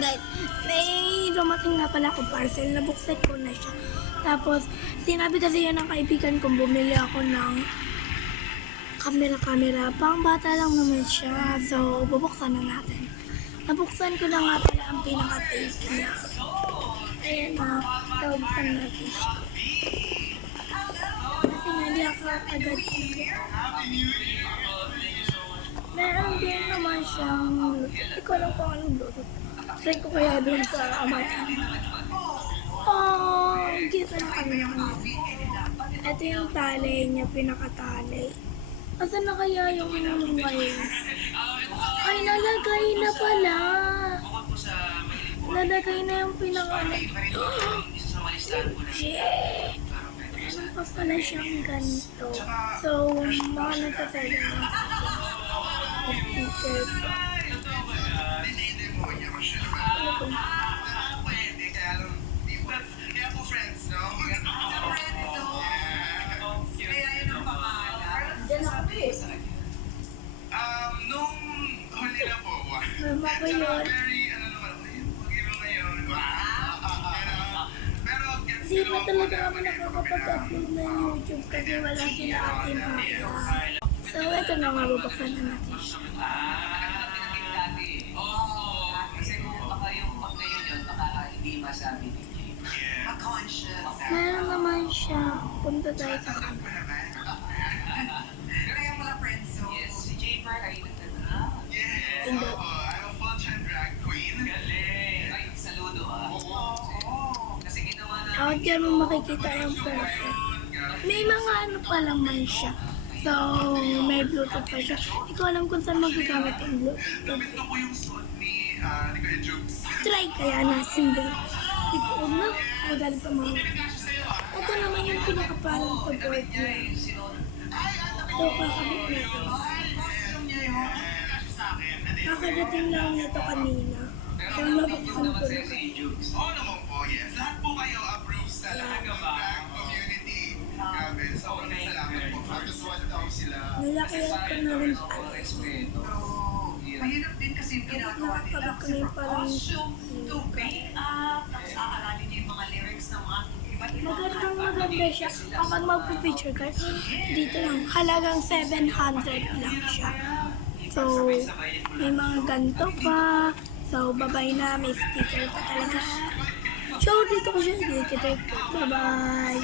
Guys, may dumating nga pala akong parcel. Nabuksan ko na siya. Tapos, sinabi kasi yun ng kaibigan kong bumili ako ng camera. Pang bata lang naman siya. So, bubuksan na natin. Nabuksan ko na nga pala ang pinaka-tape niya. Ayan na. So, buksan natin siya. Kasi nga, hindi ako agad siya. Meron din naman siyang hindi ko alam kung anong Bluetooth. Try ko kaya doon sa Amazon. Oh, kita na kami naman. Ito yung tali niya, pinakatali. Asan na kaya yung wire? Ay, nalagay na pala. Nalagay na yung pinakatali. Meron pa pala siyang ganito. So, mga nagsasali na. Sticker pa. Nung huli na po, Mama ko yun. Hindi pa talaga kami nakakapag-upload ng YouTube kasi wala sila atin hapa. So, ito na nga, bubuksan na natin siya. Kasi kung baka yung pag ngayon yun, baka hindi masabi ni Jay. Meron naman siya. Punta tayo sa camera. Kaya pala friends, so... Yes, si Jayper ay nagtanda. Yes, Hindi. I'm a full-time drag queen. Galing! Ay, saludo Kasi ginawa na... Ako dyan mo makikita yung perfect. May mga ano pa lang man siya. So, may Bluetooth pa siya. Hindi ko alam kung saan magagamit yung Bluetooth. Damit ko po yung suot ni Kuya Jukes. Try kaya natin din. Hindi ko alam. Magalit pa mga. Ito naman yung pinakaparang support niya. So, kakabit natin. Kakadating lang nito kanina. Kaya mabuksan ko na. Oo naman po, yes. Lahat po kayo approve sa lahat ng drag community. Grabe, sobrang salamat po. Nakasuwat daw sila. Nilakayat ko na rin pala. Mahirap din kasi yung ginagawa nila. Nakakabit ko na yung parang Costume to make up, tapos aalala niya yung mga lyrics ng mga iba't ibang maganda siya. Kapag magpipicture ka, dito lang. Halagang 700 lang siya. So, may mga ganito pa. So, bye-bye na. May sticker pa talaga. So, dito ko siya. Bye-bye.